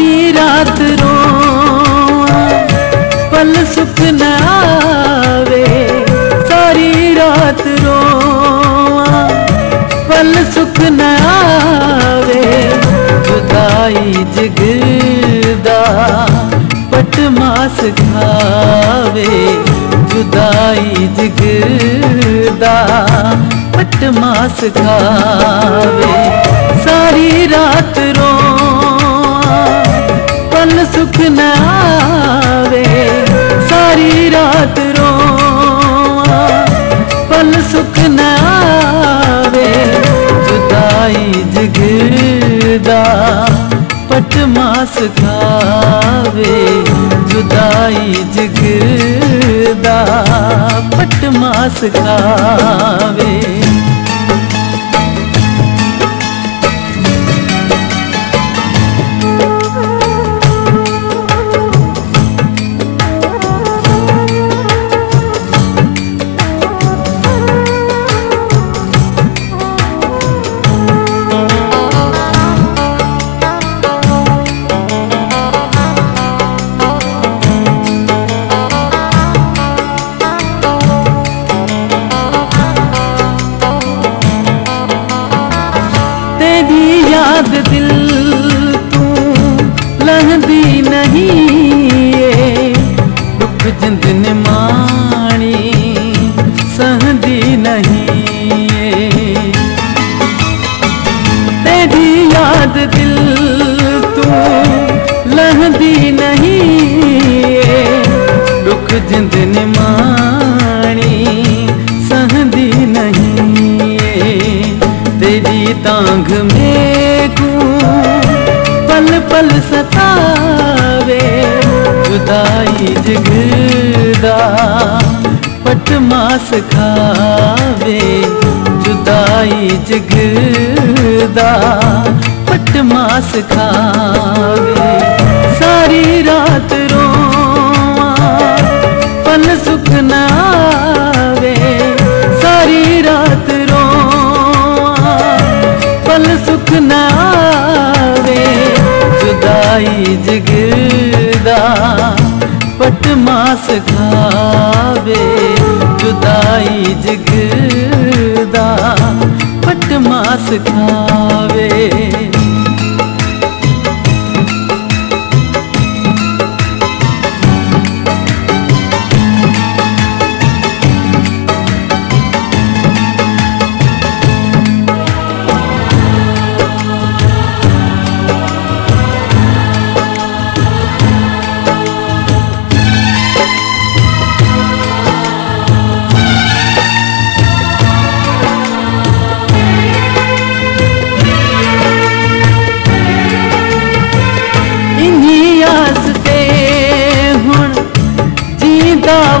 सारी रात रोवां पल सुख न आवे, सारी रात रोवां पल सुख न आवे। जुदाई जिगरदा पट मास खावे, जुदाई जिगरदा पट मास खावे। सारी रात रोवां पल सुख न आवे, सारी रात रोवां पल सुख न आवे। जुदाई जिगरदा पट मास खावे, जुदाई जिगरदा पट मास खावे। याद दिल तू लहदी नहीं, दुख जिंद निमाणी सहदी नहीं। तेरी याद दिल तू लहदी नहीं, दुख जिंद निमाणी सहदी नहीं। तेरी तांग में पल पल सतावे, जुदाई जिगरदा पट मास खावे, जुदाई जिगरदा पट मास खावे। सारी रात रोवां पल सुख न आवे, सारी रात रोवां पल सुख न आवे। जुदाई जिगरदा पट मास खावे, जुदाई जिगरदा पट मास खावे।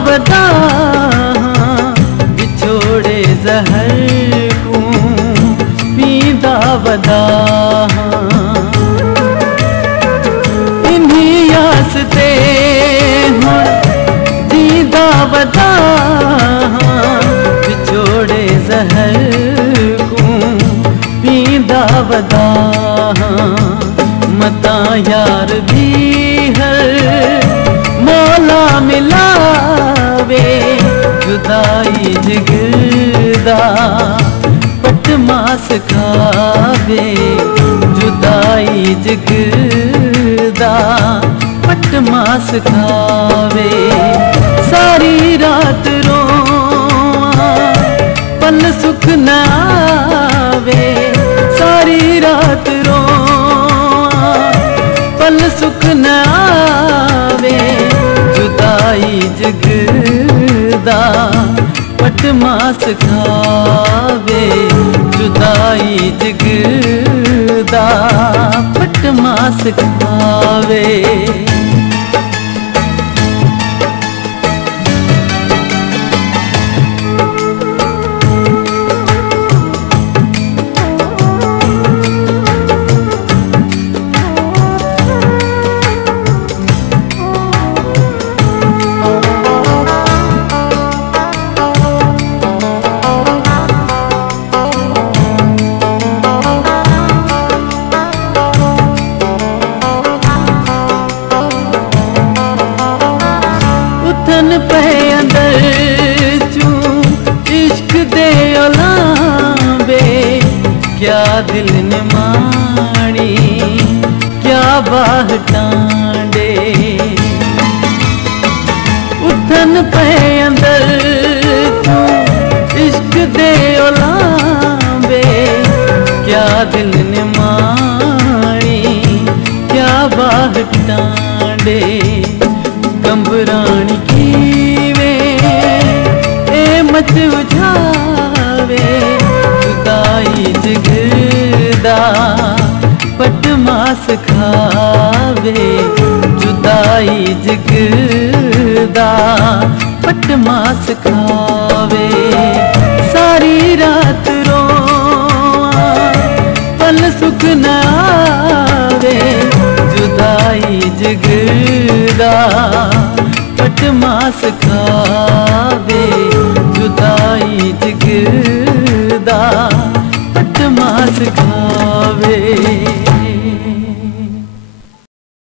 वदा बिछोड़े जहर को पींदा वदा, इन्हीं आसते जीदा वदा। बिछोड़े जहर को पींदा वदा, मता यार भी हर मौला मिलावे। जुदाई जिगरदा पट मास खावे, जुदाई जिगरदा पट मास खावे। सारी रात रोवां पल सुख न आवे, सारी रात रोवां पल सुख न आवे। जुदाई जिगरदा पट मास खावे, जुदाई जिगरदा पट मास खावे। दिल ने माणी क्या बाह टांडे। उथन पे अंदर तू इश्क दे ओलांबे, क्या दिल ने माणी क्या बाह टांडे। कंबरानी कीवे ए मच उझावे, जुदाई जिगरदा पट मास खावे। जुदाई जिगरदा पट मास खावे। सारी रात रोआ पल सुख न आवे, जुदाई जिगरदा पट मास खावे। जुदाई जिगरदा पट मास खावे।